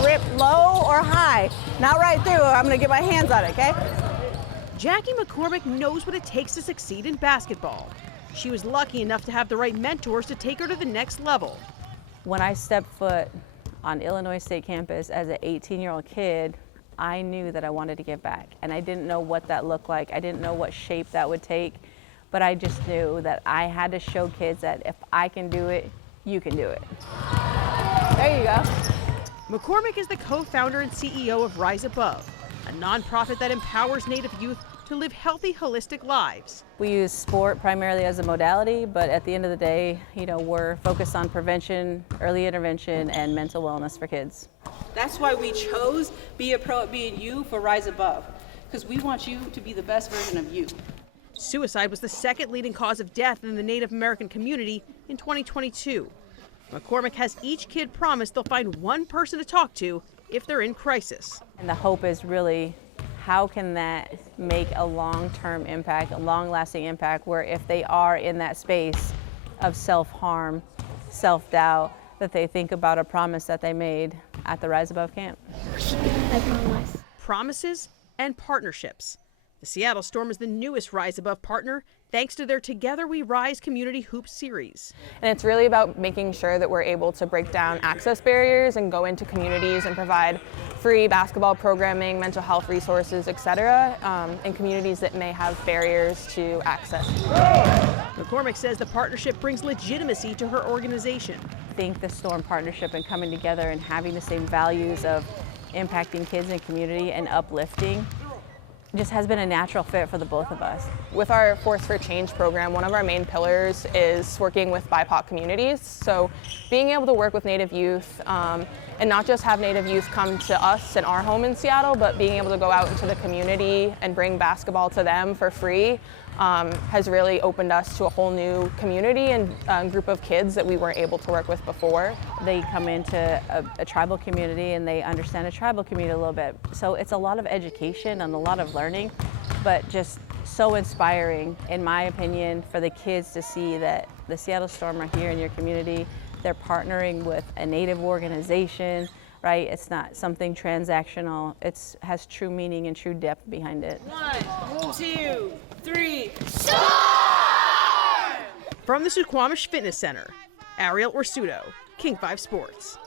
Grip low or high, not right through. I'm gonna get my hands on it, okay? Jaci McCormack knows what it takes to succeed in basketball. She was lucky enough to have the right mentors to take her to the next level. When I stepped foot on Illinois State campus as an 18-year-old kid, I knew that I wanted to give back. And I didn't know what that looked like. I didn't know what shape that would take. But I just knew that I had to show kids that if I can do it, you can do it. There you go. McCormack is the co-founder and CEO of Rise Above, a nonprofit that empowers Native youth to live healthy, holistic lives. We use sport primarily as a modality, but at the end of the day, we're focused on prevention, early intervention, and mental wellness for kids. That's why we chose Be a Pro at Being You for Rise Above, because we want you to be the best version of you. Suicide was the second leading cause of death in the Native American community in 2022. McCormack has each kid promise they'll find one person to talk to if they're in crisis. And the hope is really, how can that make a long-term impact, a long-lasting impact, where if they are in that space of self-harm, self-doubt, that they think about a promise that they made at the Rise Above camp. Promises and partnerships. The Seattle Storm is the newest Rise Above partner, thanks to their Together We Rise Community Hoops series. And it's really about making sure that we're able to break down access barriers and go into communities and provide free basketball programming, mental health resources, etc., in communities that may have barriers to access. McCormack says the partnership brings legitimacy to her organization. I think the Storm partnership and coming together and having the same values of impacting kids and community and uplifting just has been a natural fit for the both of us. With our Force for Change program, one of our main pillars is working with BIPOC communities. So being able to work with Native youth and not just have Native youth come to us in our home in Seattle, but being able to go out into the community and bring basketball to them for free has really opened us to a whole new community and group of kids that we weren't able to work with before. They come into a tribal community and they understand a tribal community a little bit. So it's a lot of education and a lot of learning, but just so inspiring, in my opinion, for the kids to see that the Seattle Storm are here in your community. They're partnering with a Native organization, right? It's not something transactional. It has true meaning and true depth behind it. 1, 2, 3, From the Suquamish Fitness Center, Ariel Orsuto, King 5 Sports.